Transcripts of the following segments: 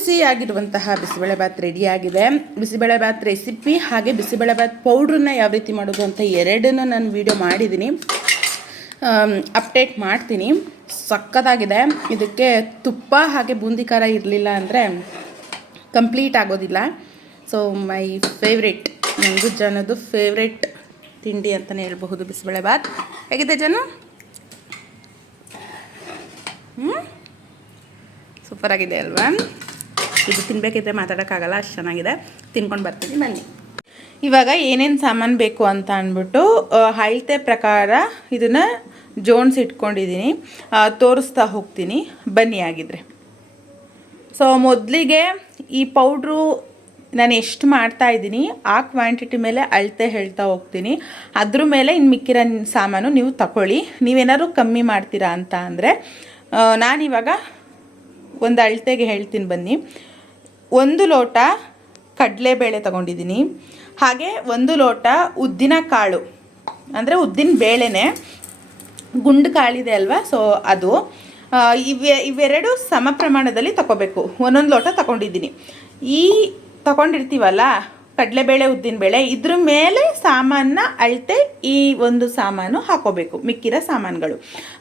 ಬಿಸಿ ಆಗಿರುವಂತಹ ಆಗಿದೆ. ರೆಡಿಯಾಗಿದೆ ಬಿಸಿಬೇಳೆಬಾತ್ ರೆಸಿಪಿ ಹಾಗೆ ಬಿಸಿಬೇಳೆಬಾತ್ ಪೌಡ್ರನ್ನ ಯಾವ ರೀತಿ ಮಾಡೋದು ಅಂತ ಎರಡನ್ನೂ ನಾನು ವಿಡಿಯೋ ಮಾಡಿದ್ದೀನಿ ಅಪ್ಡೇಟ್ ಮಾಡ್ತೀನಿ. ಸಕ್ಕತ್ತಾಗಿದೆ. ಇದಕ್ಕೆ ತುಪ್ಪ ಹಾಗೆ ಬೂಂದಿ ಖಾರ ಇರಲಿಲ್ಲ ಅಂದರೆ ಕಂಪ್ಲೀಟ್ ಆಗೋದಿಲ್ಲ. ಸೊ ಮೈ ಫೇವ್ರೆಟ್ ನನಗೂ ಜನದು ಫೇವ್ರೆಟ್ ತಿಂಡಿ ಅಂತಲೇ ಹೇಳ್ಬಹುದು ಬಿಸಿಬೇಳೆಬಾತ್ ಹೇಗಿದೆ ಜನ? ಹ್ಞೂ ಸೂಪರ್ ಆಗಿದೆ ಅಲ್ವಾ? ಇದು ತಿನ್ಬೇಕಿದ್ರೆ ಮಾತಾಡೋಕ್ಕಾಗಲ್ಲ, ಅಷ್ಟು ಚೆನ್ನಾಗಿದೆ. ತಿನ್ಕೊಂಡು ಬರ್ತೀನಿ, ಬನ್ನಿ. ಇವಾಗ ಏನೇನು ಸಾಮಾನು ಬೇಕು ಅಂತ ಅಂದ್ಬಿಟ್ಟು ಅಳತೆ ಪ್ರಕಾರ ಇದನ್ನು ಜೋನ್ಸ್ ಇಟ್ಕೊಂಡಿದ್ದೀನಿ ತೋರಿಸ್ತಾ ಹೋಗ್ತೀನಿ. ಬನ್ನಿ ಆಗಿದ್ರೆ ಸೊ ಮೊದಲಿಗೆ ಈ ಪೌಡ್ರು ನಾನು ಎಷ್ಟು ಮಾಡ್ತಾ ಇದ್ದೀನಿ, ಆ ಕ್ವಾಂಟಿಟಿ ಮೇಲೆ ಅಳತೆ ಹೇಳ್ತಾ ಹೋಗ್ತೀನಿ. ಅದ್ರ ಮೇಲೆ ಇನ್ನು ಮಿಕ್ಕಿರೋ ಸಾಮಾನು ನೀವು ತಗೊಳ್ಳಿ ನೀವೇನಾದ್ರು ಕಮ್ಮಿ ಮಾಡ್ತೀರಾ ಅಂತ ಅಂದರೆ ನಾನಿವಾಗ ಒಂದು ಅಳತೆಗೆ ಹೇಳ್ತೀನಿ ಬನ್ನಿ. ಒಂದು ಲೋಟ ಕಡಲೆಬೇಳೆ ತಗೊಂಡಿದ್ದೀನಿ. ಹಾಗೆ ಒಂದು ಲೋಟ ಉದ್ದಿನ ಕಾಳು, ಅಂದರೆ ಉದ್ದಿನ ಬೇಳೆನೇ. ಗುಂಡು ಕಾಳಿದೆ ಅಲ್ವಾ? ಸೊ ಅದು ಇವೆ, ಇವೆರಡು ಸಮ ಪ್ರಮಾಣದಲ್ಲಿ ತಗೋಬೇಕು ಒಂದೊಂದು ಲೋಟ ತಗೊಂಡಿದ್ದೀನಿ. ಈ ತಗೊಂಡಿರ್ತೀವಲ್ಲ, ಕಡಲೆಬೇಳೆ ಉದ್ದಿನಬೇಳೆ ಇದ್ರ ಮೇಲೆ ಸಾಮಾನ ಅಳತೆ ಈ ಒಂದು ಸಾಮಾನು ಹಾಕೋಬೇಕು. ಮಿಕ್ಕಿರೋ ಸಾಮಾನುಗಳು.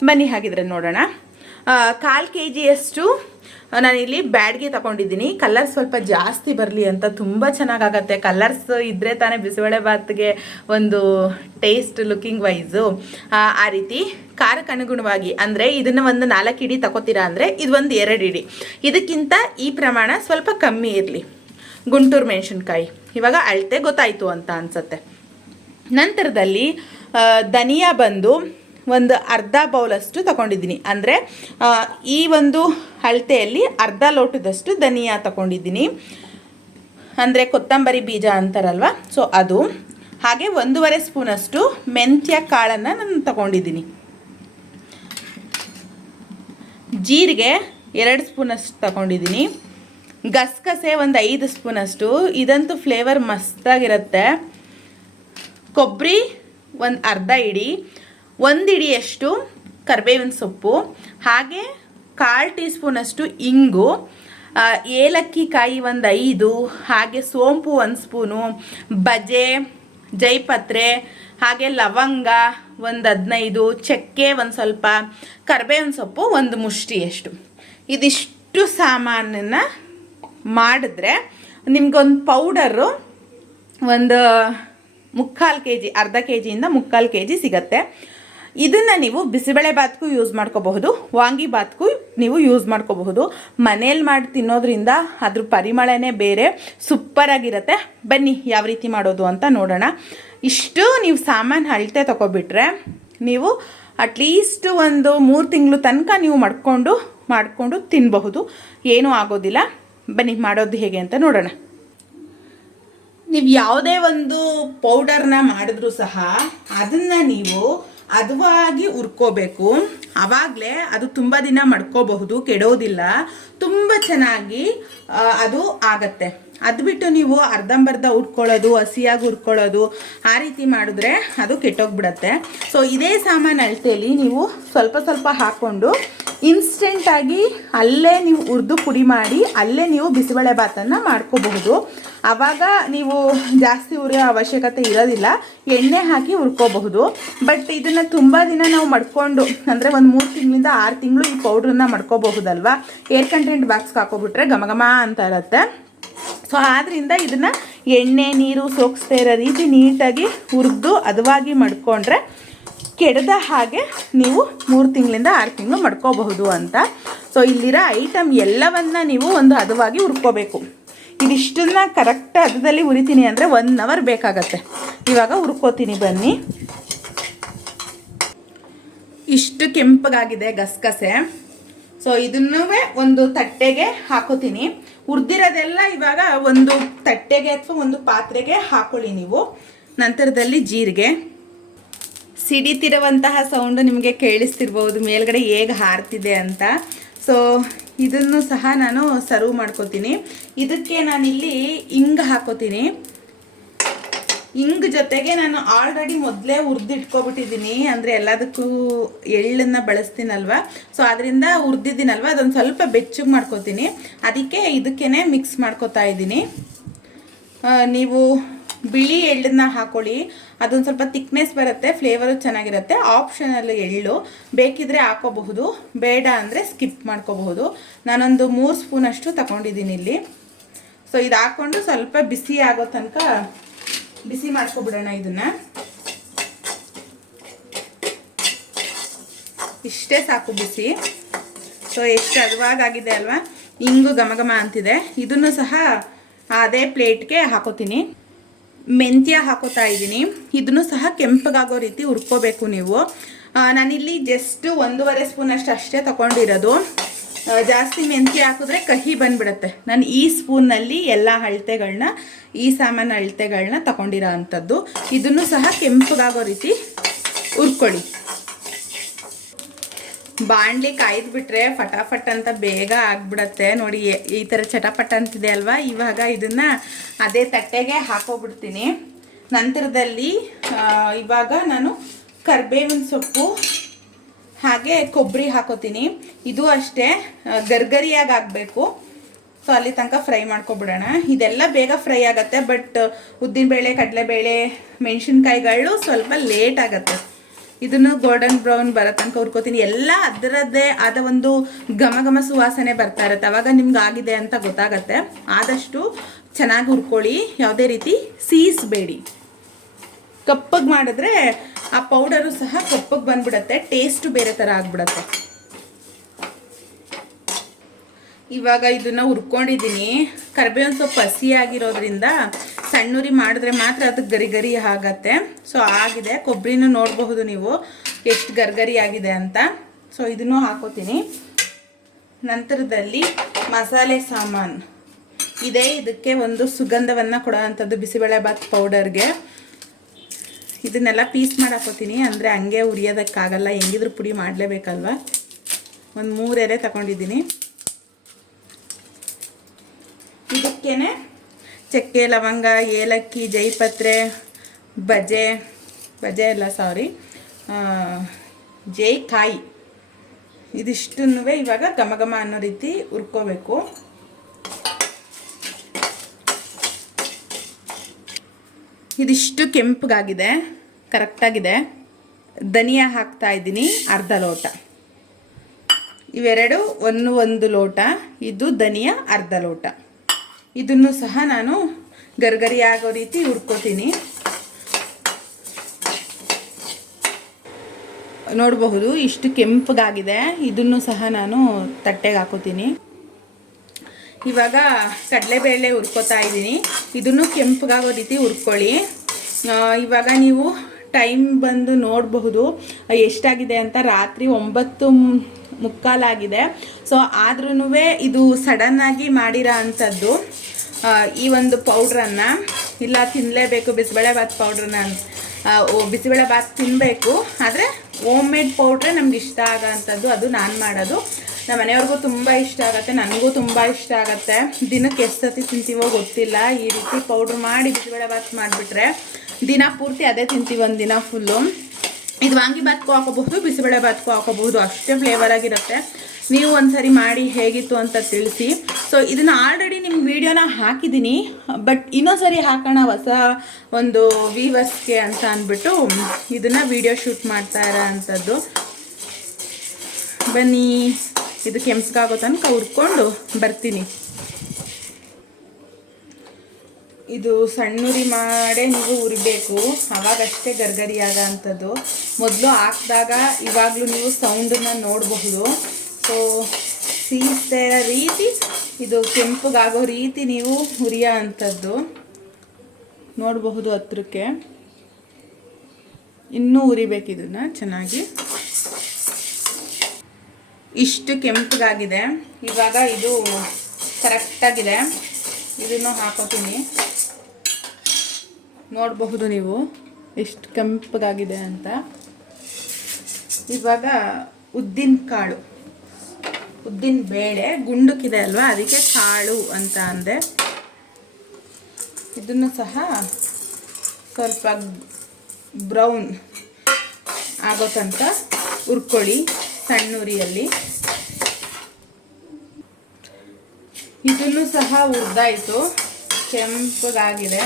ಬನ್ನಿ ಹಾಗಿದ್ರೆ ನೋಡೋಣ. ಕಾಲು ಕೆ ಜಿಯಷ್ಟು ನಾನಿಲ್ಲಿ ಬ್ಯಾಡ್ಗೆ ತಗೊಂಡಿದ್ದೀನಿ. ಕಲರ್ ಸ್ವಲ್ಪ ಜಾಸ್ತಿ ಬರಲಿ ಅಂತ ತುಂಬ ಚೆನ್ನಾಗಾಗತ್ತೆ. ಕಲರ್ಸ್ ಇದ್ದರೆ ತಾನೇ ಬಿಸಿಬೇಳೆ ಭಾತ್ಗೆ ಒಂದು ಟೇಸ್ಟ್ ಲುಕಿಂಗ್ ವೈಸು ಆ ರೀತಿ ಖಾರಕ್ಕೆ ಅನುಗುಣವಾಗಿ, ಅಂದರೆ ಇದನ್ನು ಒಂದು ನಾಲ್ಕು ಇಡಿ ತಗೋತೀರಾ ಅಂದರೆ ಇದು ಒಂದು ಎರಡು ಇಡಿ. ಇದಕ್ಕಿಂತ ಈ ಪ್ರಮಾಣ ಸ್ವಲ್ಪ ಕಮ್ಮಿ ಇರಲಿ. ಗುಂಟೂರು ಮೆಣಸಿನ್ಕಾಯಿ. ಇವಾಗ ಅಳತೆ ಗೊತ್ತಾಯಿತು ಅಂತ ಅನ್ಸತ್ತೆ. ನಂತರದಲ್ಲಿ ಧನಿಯಾ ಬಂದು ಒಂದು ಅರ್ಧ ಬೌಲಷ್ಟು ತಗೊಂಡಿದ್ದೀನಿ. ಅಂದರೆ ಈ ಒಂದು ಅಳತೆಯಲ್ಲಿ ಅರ್ಧ ಲೋಟದಷ್ಟು ಧನಿಯಾ ತಗೊಂಡಿದ್ದೀನಿ. ಅಂದರೆ, ಕೊತ್ತಂಬರಿ ಬೀಜ ಅಂತಾರಲ್ವ? ಸೊ ಅದು. ಹಾಗೆ ಒಂದೂವರೆ ಸ್ಪೂನಷ್ಟು ಮೆಂತ್ಯ ಕಾಳನ್ನು ನಾನು ತಗೊಂಡಿದ್ದೀನಿ. ಜೀರಿಗೆ ಎರಡು ಸ್ಪೂನಷ್ಟು ತಗೊಂಡಿದ್ದೀನಿ. ಗಸಗಸೆ ಒಂದು ಐದು ಸ್ಪೂನಷ್ಟು. ಇದಂತೂ ಫ್ಲೇವರ್ ಮಸ್ತಾಗಿರುತ್ತೆ. ಕೊಬ್ಬರಿ ಒಂದು ಅರ್ಧ ಇಡಿ. ಒಂದು ಇಡಿಯಷ್ಟು ಕರಿಬೇವಿನ ಸೊಪ್ಪು, ಹಾಗೆ ಕಾಲು ಟೀ ಸ್ಪೂನಷ್ಟು ಇಂಗು ಏಲಕ್ಕಿ ಕಾಯಿ ಒಂದು ಐದು, ಹಾಗೆ ಸೋಂಪು ಒಂದು ಸ್ಪೂನು, ಬಜೆ, ಜೈಪತ್ರೆ, ಹಾಗೆ ಲವಂಗ ಒಂದು ಹದಿನೈದು, ಚಕ್ಕೆ ಒಂದು ಸ್ವಲ್ಪ, ಕರಿಬೇವಿನ ಸೊಪ್ಪು ಒಂದು ಮುಷ್ಟಿಯಷ್ಟು. ಇದಿಷ್ಟು ಸಾಮಾನನ್ನ ಮಾಡಿದ್ರೆ ನಿಮ್ಗೊಂದು ಪೌಡರು ಒಂದು ಮುಕ್ಕಾಲು ಕೆ ಜಿ ಅರ್ಧ ಕೆ ಜಿಯಿಂದ ಮುಕ್ಕಾಲು ಕೆ ಜಿ ಸಿಗತ್ತೆ. ಇದನ್ನು ನೀವು ಬಿಸಿಬೇಳೆ ಬಾತ್ಗೂ ಯೂಸ್ ಮಾಡ್ಕೋಬಹುದು, ವಾಂಗಿ ಬಾತ್ಗೂ ನೀವು ಯೂಸ್ ಮಾಡ್ಕೋಬಹುದು. ಮನೇಲಿ ಮಾಡಿ ತಿನ್ನೋದ್ರಿಂದ ಅದ್ರ ಪರಿಮಳನೇ ಬೇರೆ ಸೂಪರಾಗಿರುತ್ತೆ ಬನ್ನಿ, ಯಾವ ರೀತಿ ಮಾಡೋದು ಅಂತ ನೋಡೋಣ. ಇಷ್ಟು ನೀವು ಸಾಮಾನು ಅಳತೆ ತಗೊಬಿಟ್ರೆ ನೀವು ಅಟ್ಲೀಸ್ಟ್ ಒಂದು ಮೂರು ತಿಂಗಳು ತನಕ ನೀವು ಮಾಡ್ಕೊಂಡು, ಮಾಡಿಕೊಂಡು ತಿನ್ನಬಹುದು ಏನೂ ಆಗೋದಿಲ್ಲ. ಬನ್ನಿ, ಮಾಡೋದು ಹೇಗೆ ಅಂತ ನೋಡೋಣ. ನೀವು ಯಾವುದೇ ಒಂದು ಪೌಡರ್ನ ಮಾಡಿದ್ರೂ ಸಹ ಅದನ್ನು ನೀವು ಹದವಾಗಿ ಹುರ್ಕೋಬೇಕು. ಆವಾಗಲೇ ಅದು ತುಂಬ ದಿನ ಮಡ್ಕೋಬಹುದು, ಕೆಡೋದಿಲ್ಲ. ತುಂಬ ಚೆನ್ನಾಗಿ ಅದು ಆಗತ್ತೆ. ಅದು ಬಿಟ್ಟು ನೀವು ಅರ್ಧಂಬರ್ಧ ಉಟ್ಕೊಳ್ಳೋದು ಹಸಿಯಾಗಿ ಉರ್ಕೊಳ್ಳೋದು ಆ ರೀತಿ ಮಾಡಿದ್ರೆ ಅದು ಕೆಟ್ಟೋಗ್ಬಿಡತ್ತೆ. ಸೊ ಇದೇ ಸಾಮಾನು ಅಳತೆಯಲ್ಲಿ ನೀವು ಸ್ವಲ್ಪ ಸ್ವಲ್ಪ ಹಾಕ್ಕೊಂಡು ಇನ್ಸ್ಟೆಂಟಾಗಿ ಅಲ್ಲೇ ನೀವು ಹುರಿದು ಪುಡಿ ಮಾಡಿ, ಅಲ್ಲೇ ನೀವು ಬಿಸಿಬೇಳೆ ಭಾತನ್ನು ಮಾಡ್ಕೋಬಹುದು. ಆವಾಗ ನೀವು ಜಾಸ್ತಿ ಉರಿಯೋ ಅವಶ್ಯಕತೆ ಇರೋದಿಲ್ಲ. ಎಣ್ಣೆ ಹಾಕಿ ಹುರ್ಕೋಬಹುದು. ಬಟ್ ಇದನ್ನು ತುಂಬ ದಿನ ನಾವು ಮಡ್ಕೊಂಡು, ಅಂದರೆ ಒಂದು ಮೂರು ತಿಂಗಳಿಂದ ಆರು ತಿಂಗಳು ಈ ಪೌಡ್ರನ್ನ ಮಡ್ಕೋಬಹುದಲ್ವಾ? ಏರ್ ಕಂಟೆಂಟ್ ಬಾಕ್ಸ್ಗೆ ಹಾಕೋಬಿಟ್ರೆ ಘಮ ಘಮ ಅಂತ ಇರುತ್ತೆ. ಸೊ ಆದ್ದರಿಂದ ಇದನ್ನು ಎಣ್ಣೆ, ನೀರು ಸೋಗಿಸ್ತಾ ಇರೋ ರೀತಿ ನೀಟಾಗಿ ಹುರಿದು ಹದವಾಗಿ ಮಾಡ್ಕೊಂಡ್ರೆ ಕೆಡದ ಹಾಗೆ ನೀವು ಮೂರು ತಿಂಗಳಿಂದ ಆರು ತಿಂಗಳು ಮಾಡ್ಕೋಬಹುದು ಅಂತ. ಸೊ ಇಲ್ಲಿರೋ ಐಟಮ್ ಎಲ್ಲವನ್ನ ನೀವು ಒಂದು ಹದವಾಗಿ ಹುರ್ಕೋಬೇಕು. ಇದಿಷ್ಟನ್ನ ಕರೆಕ್ಟ್ ಹದದಲ್ಲಿ ಉರಿತೀನಿ ಅಂದರೆ ಒನ್ ಅವರ್ ಬೇಕಾಗತ್ತೆ. ಇವಾಗ ಹುರ್ಕೋತೀನಿ ಬನ್ನಿ. ಇಷ್ಟು ಕೆಂಪಗಾಗಿದೆ ಗಸಗಸೆ. ಸೊ ಇದನ್ನೂ ಒಂದು ತಟ್ಟೆಗೆ ಹಾಕೋತೀನಿ. ಹುರಿದಿರೋದೆಲ್ಲ ಇವಾಗ ಒಂದು ತಟ್ಟೆಗೆ ಅಥವಾ ಒಂದು ಪಾತ್ರೆಗೆ ಹಾಕೊಳ್ಳಿ ನೀವು. ನಂತರದಲ್ಲಿ ಜೀರಿಗೆ. ಸಿಡಿತಿರುವಂತಹ ಸೌಂಡು ನಿಮಗೆ ಕೇಳಿಸ್ತಿರ್ಬೋದು, ಮೇಲ್ಗಡೆ ಹೇಗೆ ಹಾರ್ತಿದೆ ಅಂತ. ಸೊ ಇದನ್ನು ಸಹ ನಾನು ಸರ್ವ್ ಮಾಡ್ಕೋತೀನಿ. ಇದಕ್ಕೆ ನಾನಿಲ್ಲಿ ಹಿಂಗ್ ಹಾಕೋತೀನಿ. ಹಿಂಗ್ ಜೊತೆಗೆ ನಾನು ಆಲ್ರೆಡಿ ಮೊದಲೇ ಹುರಿದಿಟ್ಕೊಬಿಟ್ಟಿದ್ದೀನಿ ಅಂದರೆ ಎಲ್ಲದಕ್ಕೂ ಎಳ್ಳನ್ನು ಬಳಸ್ತೀನಲ್ವ? ಸೊ ಅದರಿಂದ ಹುರಿದಿದ್ದೀನಲ್ವ ಅದೊಂದು ಸ್ವಲ್ಪ ಬೆಚ್ಚಗೆ ಮಾಡ್ಕೊತೀನಿ. ಅದಕ್ಕೆ ಇದಕ್ಕೇ ಮಿಕ್ಸ್ ಮಾಡ್ಕೋತಾ ಇದ್ದೀನಿ. ನೀವು ಬಿಳಿ ಎಳ್ಳನ್ನ ಹಾಕೊಳ್ಳಿ. ಅದೊಂದು ಸ್ವಲ್ಪ ತಿಕ್ನೆಸ್ ಬರುತ್ತೆ ಫ್ಲೇವರು ಚೆನ್ನಾಗಿರುತ್ತೆ. ಆಪ್ಷನಲ್ ಎಳ್ಳು ಬೇಕಿದ್ರೆ ಹಾಕೋಬಹುದು, ಬೇಡ ಅಂದರೆ ಸ್ಕಿಪ್ ಮಾಡ್ಕೋಬಹುದು. ನಾನೊಂದು ಮೂರು ಸ್ಪೂನಷ್ಟು ತಗೊಂಡಿದ್ದೀನಿ ಇಲ್ಲಿ. ಸೊ ಇದು ಹಾಕ್ಕೊಂಡು ಸ್ವಲ್ಪ ಬಿಸಿ ಆಗೋ ತನಕ ಬಿಸಿ ಮಾಡ್ಕೊಬಿಡೋಣ ಇದನ್ನ. ಇಷ್ಟೇ ಸಾಕು ಬಿಸಿ. ಸೊ ಎಷ್ಟು ಹದವಾಗಿದೆ ಅಲ್ವಾ? ಹಿಂಗು ಘಮ ಘಮ ಅಂತಿದೆ. ಇದನ್ನು ಸಹ ಅದೇ ಪ್ಲೇಟ್ಗೆ ಹಾಕೋತೀನಿ. ಮೆಂತ್ಯ ಹಾಕೋತಾ ಇದ್ದೀನಿ. ಇದನ್ನು ಸಹ ಕೆಂಪಗಾಗೋ ರೀತಿ ಹುರ್ಕೋಬೇಕು ನೀವು. ನಾನಿಲ್ಲಿ ಜಸ್ಟ್ ಒಂದೂವರೆ ಸ್ಪೂನ್ ಅಷ್ಟು ತಗೊಂಡಿರೋದು. ಜಾಸ್ತಿ ಮೆಂತ್ಯ ಹಾಕಿದ್ರೆ ಕಹಿ ಬಂದ್ಬಿಡುತ್ತೆ. ನಾನು ಈ ಸ್ಪೂನಲ್ಲಿ ಎಲ್ಲ ಅಳತೆಗಳನ್ನ ಈ ಸಾಮಾನು ಅಳತೆಗಳನ್ನ ತಗೊಂಡಿರೋ ಅಂಥದ್ದು. ಇದನ್ನು ಸಹ ಕೆಂಪಗಾಗೋ ರೀತಿ ಹುರ್ಕೊಳ್ಳಿ. ಬಾಣ್ಲಿ ಕಾಯ್ದು ಬಿಟ್ರೆ ಫಟಾಫಟ್ ಅಂತ ಬೇಗ ಆಗ್ಬಿಡತ್ತೆ. ನೋಡಿ, ಈ ಥರ ಚಟಪಟ ಅಂತಿದೆ ಅಲ್ವಾ? ಇವಾಗ ಇದನ್ನ ಅದೇ ತಟ್ಟೆಗೆ ಹಾಕೋಬಿಡ್ತೀನಿ. ನಂತರದಲ್ಲಿ ಇವಾಗ ನಾನು ಕರ್ಬೇವಿನ ಸೊಪ್ಪು, ಹಾಗೆ ಕೊಬ್ಬರಿ ಹಾಕೋತೀನಿ. ಇದು ಅಷ್ಟೇ ಗರ್ಗರಿಯಾಗಿ ಆಗಬೇಕು. ಸೊ ಅಲ್ಲಿ ತನಕ ಫ್ರೈ ಮಾಡ್ಕೊಬಿಡೋಣ. ಇದೆಲ್ಲ ಬೇಗ ಫ್ರೈ ಆಗುತ್ತೆ, ಬಟ್ ಉದ್ದಿನಬೇಳೆ, ಕಡಲೆಬೇಳೆ, ಮೆಣಸಿನ್ಕಾಯಿಗಳು ಸ್ವಲ್ಪ ಲೇಟ್ ಆಗುತ್ತೆ. ಇದನ್ನು ಗೋಲ್ಡನ್ ಬ್ರೌನ್ ಬರೋ ತನಕ ಹುರ್ಕೋತೀನಿ. ಎಲ್ಲ ಅದರದ್ದೇ ಆದ ಒಂದು ಘಮ ಘಮ ಸುವಾಸನೆ ಬರ್ತಾ ಇರುತ್ತೆ. ಅವಾಗ ನಿಮ್ಗೆ ಆಗಿದೆ ಅಂತ ಗೊತ್ತಾಗತ್ತೆ. ಆದಷ್ಟು ಚೆನ್ನಾಗಿ ಹುರ್ಕೊಳ್ಳಿ. ಯಾವುದೇ ರೀತಿ ಸೀಸ್ಬೇಡಿ. ಕಪ್ಪಗೆ ಮಾಡಿದ್ರೆ ಆ ಪೌಡರು ಸಹ ಕಪ್ಪಗೆ ಬಂದ್ಬಿಡತ್ತೆ. ಟೇಸ್ಟು ಬೇರೆ ಥರ ಆಗ್ಬಿಡತ್ತೆ. ಇವಾಗ ಇದನ್ನು ಹುರ್ಕೊಂಡಿದ್ದೀನಿ. ಕರಿಬೇವಿನ ಸೊಪ್ಪು ಹಸಿ ಆಗಿರೋದ್ರಿಂದ ಸಣ್ಣುರಿ ಮಾಡಿದ್ರೆ ಮಾತ್ರ ಅದು ಗರಿ ಗರಿ ಆಗತ್ತೆ. ಸೊ ಆಗಿದೆ. ಕೊಬ್ಬರಿನೂ ನೋಡಬಹುದು ನೀವು. ಎಷ್ಟು ಗರ್ಗರಿ ಆಗಿದೆ ಅಂತ. ಸೊ ಇದನ್ನು ಹಾಕೋತೀನಿ. ನಂತರದಲ್ಲಿ ಮಸಾಲೆ ಸಾಮಾನು. ಇದೆ ಇದಕ್ಕೆ ಒಂದು ಸುಗಂಧವನ್ನು ಕೊಡೋ ಅಂಥದ್ದು ಬಿಸಿಬೇಳೆಬಾತ್ ಪೌಡರ್ಗೆ. ಇದನ್ನೆಲ್ಲ ಪೀಸ್ ಮಾಡಿ ಹಾಕೋತೀನಿ. ಅಂದರೆ ಹಂಗೆ ಉರಿಯೋದಕ್ಕಾಗಲ್ಲ. ಹೆಂಗಿದ್ರು ಪುಡಿ ಮಾಡಲೇಬೇಕಲ್ವ? ಒಂದು ಮೂರು ಎಲೆ ತಗೊಂಡಿದ್ದೀನಿ. ಇದಕ್ಕೇನೆ ಚಕ್ಕೆ, ಲವಂಗ, ಏಲಕ್ಕಿ, ಜೈಪತ್ರೆ, ಬಜೆ ಬಜೆ ಅಲ್ಲ ಸಾರಿ ಕಾಯಿ. ಇದಿಷ್ಟನ್ನು ಇವಾಗ ಘಮ ಅನ್ನೋ ರೀತಿ ಹುರ್ಕೋಬೇಕು. ಇದಿಷ್ಟು ಕೆಂಪಗಾಗಿದೆ, ಕರೆಕ್ಟಾಗಿದೆ. ಧನಿಯಾ ಹಾಕ್ತಾ ಇದ್ದೀನಿ, ಅರ್ಧ ಲೋಟ. ಇವೆರಡು, ಒಂದು ಒಂದು ಲೋಟ. ಇದು ಧನಿಯಾ, ಅರ್ಧ ಲೋಟ. ಇದನ್ನು ಸಹ ನಾನು ಗರ್ಗರಿ ಆಗೋ ರೀತಿ ಹುರ್ಕೋತೀನಿ. ನೋಡಬಹುದು, ಇಷ್ಟು ಕೆಂಪಗಾಗಿದೆ. ಇದನ್ನು ಸಹ ನಾನು ತಟ್ಟೆಗೆ ಹಾಕೋತೀನಿ. ಇವಾಗ ಕಡಲೆಬೇಳೆ ಹುರ್ಕೋತಾ ಇದ್ದೀನಿ. ಇದನ್ನು ಕೆಂಪಗಾಗೋ ರೀತಿ ಹುರ್ಕೊಳ್ಳಿ. ಇವಾಗ ನೀವು ಟೈಮ್ ಬಂದು ನೋಡಬಹುದು ಎಷ್ಟಾಗಿದೆ ಅಂತ ರಾತ್ರಿ ಒಂಬತ್ತು ಮುಕ್ಕಾಲಾಗಿದೆ ಸೊ ಆದ್ರೂ ಇದು ಸಡನ್ನಾಗಿ ಮಾಡಿರೋ ಅಂಥದ್ದು. ಈ ಒಂದು ಪೌಡ್ರನ್ನು ಇಲ್ಲ ತಿನ್ನಲೇಬೇಕು ಬಿಸಿಬೇಳೆ ಬಾತ್ ಪೌಡ್ರನ್ನ ಬಿಸಿಬೇಳೆ ಬಾತ್ ತಿನ್ನಬೇಕು ಆದರೆ ಹೋಮ್ ಮೇಡ್ ಪೌಡ್ರೆ ನಮ್ಗೆ ಇಷ್ಟ ಆಗೋ ಅಂಥದ್ದು, ಅದು ನಾನು ಮಾಡೋದು. ನಮ್ಮ ಮನೆಯವ್ರಿಗೂ ತುಂಬ ಇಷ್ಟ ಆಗುತ್ತೆ, ನನಗೂ ತುಂಬ ಇಷ್ಟ ಆಗುತ್ತೆ. ದಿನಕ್ಕೆ ಎಷ್ಟು ಸತಿ ತಿಂತೀವೋ ಗೊತ್ತಿಲ್ಲ, ಈ ರೀತಿ ಪೌಡ್ರ್ ಮಾಡಿ ಬಿಸಿಬೇಳೆ ಬಾತ್ ಮಾಡಿಬಿಟ್ರೆ ದಿನ ಪೂರ್ತಿ ಅದೇ ತಿಂತೀವಿ ಒಂದು ದಿನ ಫುಲ್ಲು ಇದು ವಾಂಗಿ ಬಾತ್ಗೂ ಹಾಕೋಬಹುದು, ಬಿಸಿಬೇಳೆ ಬಾತ್ಗೂ ಹಾಕೋಬಹುದು, ಅಷ್ಟೇ ಫ್ಲೇವರ್ ಆಗಿರುತ್ತೆ. ನೀವು ಒಂದ್ಸರಿ ಮಾಡಿ ಹೇಗಿತ್ತು ಅಂತ ತಿಳಿಸಿ. ಸೊ ಇದನ್ನು ಆಲ್ರೆಡಿ ನಿಮ್ಮ ವಿಡಿಯೋನ ಹಾಕಿದ್ದೀನಿ ಬಟ್ ಇನ್ನೊಂದ್ಸರಿ ಹಾಕೋಣ ಹೊಸ ಒಂದು ವೀವರ್ಸ್ಗೆ ಅಂತ ಅಂದ್ಬಿಟ್ಟು ಇದನ್ನು ವಿಡಿಯೋ ಶೂಟ್ ಮಾಡ್ತಾ ಇರೋ ಅಂಥದ್ದು. ಬನ್ನಿ. ಇದು ಕೆಂಪಗಾಗೋ ತನಕ ಹುರ್ಕೊಂಡು ಬರ್ತೀನಿ. ಇದು ಸಣ್ಣುರಿ ಮಾಡೇ ನೀವು ಉರಿಬೇಕು ಅವಾಗಷ್ಟೇ ಗರ್ಗರಿ ಆಗೋ ಅಂಥದ್ದು ಮೊದಲು ಹಾಕಿದಾಗ ಇವಾಗಲೂ ನೀವು ಸೌಂಡನ್ನ ನೋಡಬಹುದು. ಸೊ ಸೀಸ್ತಾ ಇರೋ ರೀತಿ ಇದು ಕೆಂಪಗಾಗೋ ರೀತಿ ನೀವು ಹುರಿಯೋ ಅಂಥದ್ದು. ನೋಡಬಹುದು ಹತ್ರಕ್ಕೆ. ಇನ್ನೂ ಉರಿಬೇಕು ಇದನ್ನು ಚೆನ್ನಾಗಿ. ಇಷ್ಟು ಕೆಂಪಗಾಗಿದೆ. ಇವಾಗ ಇದು ಕರೆಕ್ಟಾಗಿದೆ. ಇದನ್ನು ಹಾಕೋತೀನಿ. ನೋಡಬಹುದು ನೀವು ಎಷ್ಟು ಕೆಂಪಗಾಗಿದೆ ಅಂತ. ಇವಾಗ ಉದ್ದಿನ ಕಾಳು, ಉದ್ದಿನ ಬೇಳೆ ಗುಂಡುಕಿದೆ ಅಲ್ವಾ? ಅದಕ್ಕೆ ಕಾಳು ಅಂತ ಅಂದೆ. ಇದನ್ನು ಸಹ ಸ್ವಲ್ಪ ಬ್ರೌನ್ ಆಗೋ ತನಕ ಹುರ್ಕೊಳ್ಳಿ. ಸಣ್ಣ ಉರಿಯಲ್ಲಿ ಇದನ್ನು ಸಹ ಉದ್ದಾಯಿತು ಕೆಂಪಗಾಗಿದೆ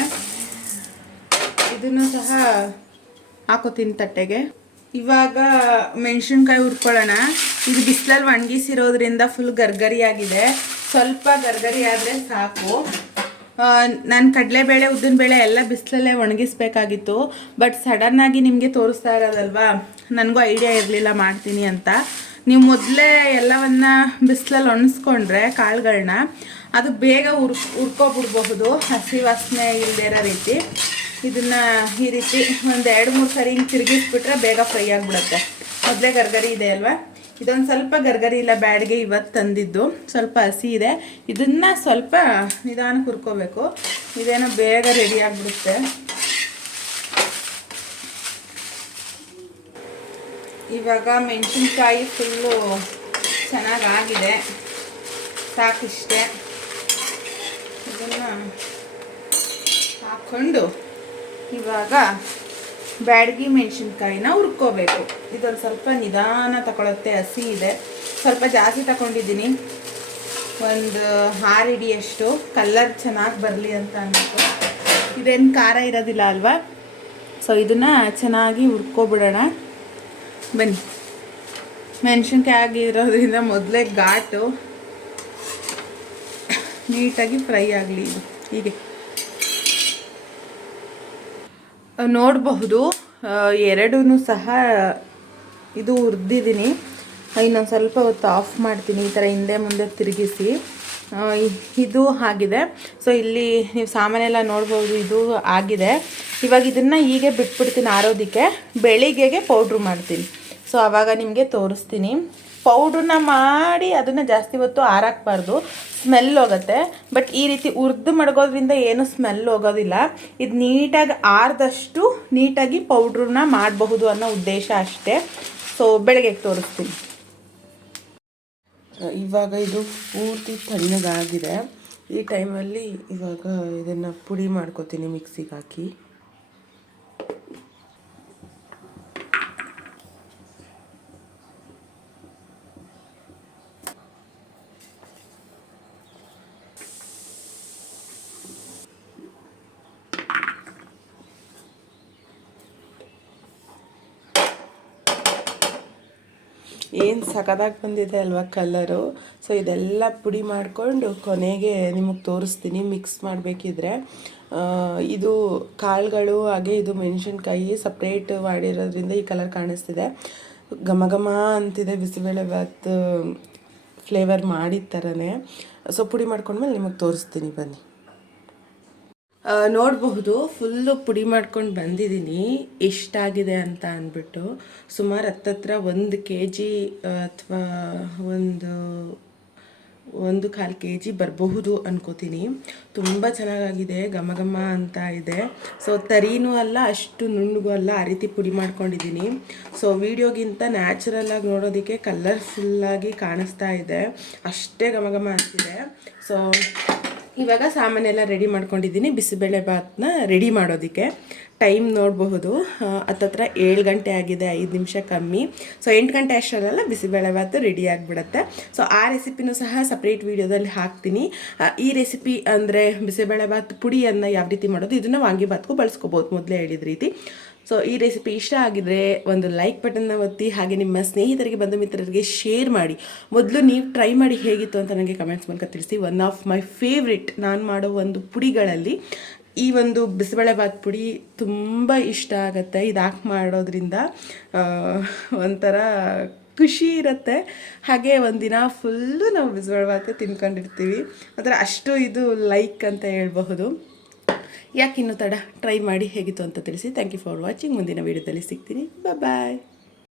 ಇದನ್ನು ಸಹ ಹಾಕೋತೀನಿ ತಟ್ಟೆಗೆ. ಇವಾಗ ಮೆಣಸಿನ್ಕಾಯಿ ಹುರ್ಕೊಳ್ಳೋಣ. ಇದು ಬಿಸಿಲಲ್ಲಿ ಒಣಗಿಸಿರೋದ್ರಿಂದ ಫುಲ್ ಗರ್ಗರಿಯಾಗಿದೆ. ಸ್ವಲ್ಪ ಗರ್ಗರಿ ಆದರೆ ಸಾಕು. ನಾನು ಕಡಲೆಬೇಳೆ ಉದ್ದಿನಬೇಳೆ ಎಲ್ಲ ಬಿಸಿಲಲ್ಲೇ ಒಣಗಿಸ್ಬೇಕಾಗಿತ್ತು. ಬಟ್ ಸಡನ್ನಾಗಿ ನಿಮಗೆ ತೋರಿಸ್ತಾ ಇರೋದಲ್ವಾ? ನನಗೂ ಐಡಿಯಾ ಇರಲಿಲ್ಲ, ಮಾಡ್ತೀನಿ ಅಂತ. ನೀವು ಮೊದಲೇ ಎಲ್ಲವನ್ನ ಬಿಸಿಲಲ್ಲಿ ಒಣಸ್ಕೊಂಡ್ರೆ ಕಾಳುಗಳನ್ನ ಅದು ಬೇಗ ಹುರ್ ಉರ್ಕೊಬಿಡ್ಬಹುದು. ಹಸಿ ವಾಸನೆ ಇಲ್ಲದೇ ಇರೋ ರೀತಿ. ಇದನ್ನು ಈ ರೀತಿ ಒಂದು ಎರಡು ಮೂರು ಸರಿ ಹಿಂಗೆ ತಿರುಗಿಸ್ಬಿಟ್ರೆ ಬೇಗ ಫ್ರೈ ಆಗಿಬಿಡುತ್ತೆ. ಮೊದಲೇ ಗರ್ಗರಿ ಇದೆ ಅಲ್ವಾ? ಇದೊಂದು ಸ್ವಲ್ಪ ಗರ್ಗರಿ ಇಲ್ಲ, ಬ್ಯಾಡ್ಗೆ ಇವತ್ತು ತಂದಿದ್ದು. ಸ್ವಲ್ಪ ಹಸಿ ಇದೆ. ಇದನ್ನು ಸ್ವಲ್ಪ ನಿಧಾನ ಕುರ್ಕೋಬೇಕು ಇದೇನೋ ಬೇಗ ರೆಡಿ ಆಗಿಬಿಡುತ್ತೆ. ಇವಾಗ ಮೆಣಸಿನ್ಕಾಯಿ ಫುಲ್ಲು ಚೆನ್ನಾಗಾಗಿದೆ. ಸಾಕಿಷ್ಟೇ. ಇದನ್ನು ಹಾಕ್ಕೊಂಡು ಇವಾಗ ಬ್ಯಾಡಗಿ ಮೆಣಸಿನ್ಕಾಯಿನ ಹುರ್ಕೋಬೇಕು. ಇದೊಂದು ಸ್ವಲ್ಪ ನಿಧಾನ ತಗೊಳುತ್ತೆ, ಹಸಿ ಇದೆ. ಸ್ವಲ್ಪ ಜಾಸ್ತಿ ತಗೊಂಡಿದ್ದೀನಿ. ಒಂದು ಆರು ಹಿಡಿಯಷ್ಟು. ಕಲ್ಲರ್ ಚೆನ್ನಾಗಿ ಬರಲಿ ಅಂತ ಅಂದ್ಬಿಟ್ಟು. ಇದೇನು ಖಾರ ಇರೋದಿಲ್ಲ ಅಲ್ವಾ? ಸೊ ಇದನ್ನು ಚೆನ್ನಾಗಿ ಹುರ್ಕೊಬಿಡೋಣ. ಬನ್ನಿ. ಮೆಣಸಿನ್ಕಾಯಿ ಆಗಿರೋದ್ರಿಂದ ಮೊದಲೇ ಘಾಟು. ನೀಟಾಗಿ ಫ್ರೈ ಆಗಲಿ ಇದು. ಹೀಗೆ. ನೋಡಬಹುದು. ಎರಡೂ ಸಹ ಇದು ಹುರಿದಿದ್ದೀನಿ ಇನ್ನೊಂದು ಸ್ವಲ್ಪ ಹೊತ್ತು ಆಫ್ ಮಾಡ್ತೀನಿ. ಈ ಥರ ಹಿಂದೆ ಮುಂದೆ ತಿರುಗಿಸಿ. ಇದು ಆಗಿದೆ. ಸೊ ಇಲ್ಲಿ ನೀವು ಸಾಮಾನೆಲ್ಲ ನೋಡ್ಬೋದು ಇದು ಆಗಿದೆ. ಇವಾಗ ಇದನ್ನು ಹೀಗೆ ಬಿಟ್ಬಿಡ್ತೀನಿ ಆರೋದಕ್ಕೆ. ಬೆಳಿಗ್ಗೆಗೆ ಪೌಡ್ರು ಮಾಡ್ತೀನಿ. ಸೊ ಆವಾಗ ನಿಮಗೆ ತೋರಿಸ್ತೀನಿ. ಪೌಡ್ರನ್ನ ಮಾಡಿ ಅದನ್ನು ಜಾಸ್ತಿ ಹೊತ್ತು ಆರಾಕ್ಬಾರ್ದು. ಸ್ಮೆಲ್ ಹೋಗುತ್ತೆ. ಬಟ್ ಈ ರೀತಿ ಉರ್ದು ಮಡಗೋದ್ರಿಂದ ಏನು ಸ್ಮೆಲ್ ಹೋಗೋದಿಲ್ಲ. ಇದು ನೀಟಾಗಿ ಆರ್ದಷ್ಟು ನೀಟಾಗಿ ಪೌಡ್ರನ್ನ ಮಾಡಬಹುದು ಅನ್ನೋ ಉದ್ದೇಶ ಅಷ್ಟೇ. ಸೊ ಬೆಳಗ್ಗೆ ತೋರಿಸ್ತೀನಿ. ಇವಾಗ ಇದು ಪೂರ್ತಿ ತಣ್ಣಗಾಗಿದೆ. ಈ ಟೈಮಲ್ಲಿ ಇವಾಗ ಇದನ್ನು ಪುಡಿ ಮಾಡ್ಕೋತೀನಿ ಮಿಕ್ಸಿಗೆ ಹಾಕಿ. ಏನು ಸಖತ್ತಾಗಿ ಬಂದಿದೆ ಅಲ್ವಾ ಕಲ್ಲರು ಸೊ ಇದೆಲ್ಲ ಪುಡಿ ಮಾಡಿಕೊಂಡು ಕೊನೆಗೆ ನಿಮಗೆ ತೋರಿಸ್ತೀನಿ, ಮಿಕ್ಸ್ ಮಾಡಬೇಕಿದ್ರೆ. ಇದು ಕಾಳುಗಳು ಹಾಗೆ ಇದು ಮೆಣಸಿನ್ಕಾಯಿ ಸಪ್ರೇಟ್ ಮಾಡಿರೋದ್ರಿಂದ ಈ ಕಲರ್ ಕಾಣಿಸ್ತಿದೆ. ಘಮ ಘಮ ಅಂತಿದೆ ಬಿಸಿಬೇಳೆ ಭಾತ್ ಫ್ಲೇವರ್ ಮಾಡಿದ ಥರನೇ ಸೊ ಪುಡಿ ಮಾಡ್ಕೊಂಡ್ಮೇಲೆ ನಿಮಗೆ ತೋರಿಸ್ತೀನಿ, ಬನ್ನಿ. ನೋಡಬಹುದು ಫುಲ್ಲು ಪುಡಿ ಮಾಡ್ಕೊಂಡು ಬಂದಿದ್ದೀನಿ ಇಷ್ಟಾಗಿದೆ ಅಂತ ಅಂದ್ಬಿಟ್ಟು ಸುಮಾರು ಹತ್ತತ್ರ ಒಂದು ಕೆ ಜಿ ಅಥವಾ ಒಂದು ಒಂದು ಕಾಲು ಕೆ ಜಿ ಬರಬಹುದು ಅನ್ಕೋತೀನಿ. ತುಂಬ ಚೆನ್ನಾಗಾಗಿದೆ, ಘಮ ಘಮ ಅಂತ ಇದೆ. ಸೊ ತರಿನೂ ಅಲ್ಲ, ಅಷ್ಟು ನುಣ್ಣಗೂ ಅಲ್ಲ, ಆ ರೀತಿ ಪುಡಿ ಮಾಡ್ಕೊಂಡಿದ್ದೀನಿ ಸೊ ವಿಡಿಯೋಗಿಂತ ನ್ಯಾಚುರಲಾಗಿ ನೋಡೋದಕ್ಕೆ ಕಲರ್ಫುಲ್ಲಾಗಿ ಕಾಣಿಸ್ತಾ ಇದೆ. ಅಷ್ಟೇ ಘಮ ಘಮ ಅಂತಿದೆ ಸೊ ಇವಾಗ ಸಾಮಾನೆಲ್ಲ ರೆಡಿ ಮಾಡ್ಕೊಂಡಿದ್ದೀನಿ. ಬಿಸಿಬೇಳೆ ಭಾತ್ನ ರೆಡಿ ಮಾಡೋದಕ್ಕೆ. ಟೈಮ್ ನೋಡಬಹುದು. ಹತ್ತತ್ರ ಏಳು ಗಂಟೆ ಆಗಿದೆ, ಐದು ನಿಮಿಷ ಕಮ್ಮಿ. ಸೊ ಎಂಟು ಗಂಟೆ ಅಷ್ಟರಲ್ಲ ಬಿಸಿಬೇಳೆ ಭಾತು ರೆಡಿ ಆಗಿಬಿಡುತ್ತೆ. ಸೊ ಆ ರೆಸಿಪಿನೂ ಸಹ ಸಪ್ರೇಟ್ ವೀಡಿಯೋದಲ್ಲಿ ಹಾಕ್ತೀನಿ. ಈ ರೆಸಿಪಿ ಅಂದರೆ ಬಿಸಿಬೇಳೆ ಭಾತ್ ಪುಡಿಯನ್ನು ಯಾವ ರೀತಿ ಮಾಡೋದು, ಇದನ್ನು ವಾಂಗಿಭಾತ್ಗೂ ಬಳಸ್ಕೋಬೋದು. ಮೊದಲೇ ಹೇಳಿದ ರೀತಿ. ಸೊ ಈ ರೆಸಿಪಿ ಇಷ್ಟ ಆಗಿದ್ರೆ ಒಂದು ಲೈಕ್ ಬಟನ್ನ ಒತ್ತಿ, ಹಾಗೆ ನಿಮ್ಮ ಸ್ನೇಹಿತರಿಗೆ, ಬಂಧು ಮಿತ್ರರಿಗೆ ಶೇರ್ ಮಾಡಿ. ಮೊದಲು ನೀವು ಟ್ರೈ ಮಾಡಿ ಹೇಗಿತ್ತು ಅಂತ ನನಗೆ ಕಮೆಂಟ್ಸ್ ಮೂಲಕ ತಿಳಿಸಿ. ಒನ್ ಆಫ್ ಮೈ ಫೇವ್ರೆಟ್ ನಾನು ಮಾಡೋ ಒಂದು ಪುಡಿಗಳಲ್ಲಿ ಈ ಒಂದು ಬಿಸಿಬೇಳೆಬಾತ್ ಪುಡಿ ತುಂಬ ಇಷ್ಟ ಆಗುತ್ತೆ. ಇದು ಹಾಕಿ ಮಾಡೋದ್ರಿಂದ ಒಂಥರ ಖುಷಿ ಇರುತ್ತೆ. ಹಾಗೆ ಒಂದಿನ ಫುಲ್ಲು ನಾವು ಬಿಸಿಬೇಳೆಭಾತ್ ತಿನ್ಕೊಂಡಿರ್ತೀವಿ. ಒಂಥರ ಅಷ್ಟು ಇದು ಲೈಕ್ ಅಂತ ಹೇಳ್ಬಹುದು. ಯಾಕಿನ್ನು ತಡ? ಟ್ರೈ ಮಾಡಿ ಹೇಗಿತ್ತು ಅಂತ ತಿಳಿಸಿ. ಥ್ಯಾಂಕ್ ಯು ಫಾರ್ ವಾಚಿಂಗ್ ಮುಂದಿನ ವೀಡಿಯೋದಲ್ಲಿ ಸಿಗ್ತೀನಿ. ಬಾಯ್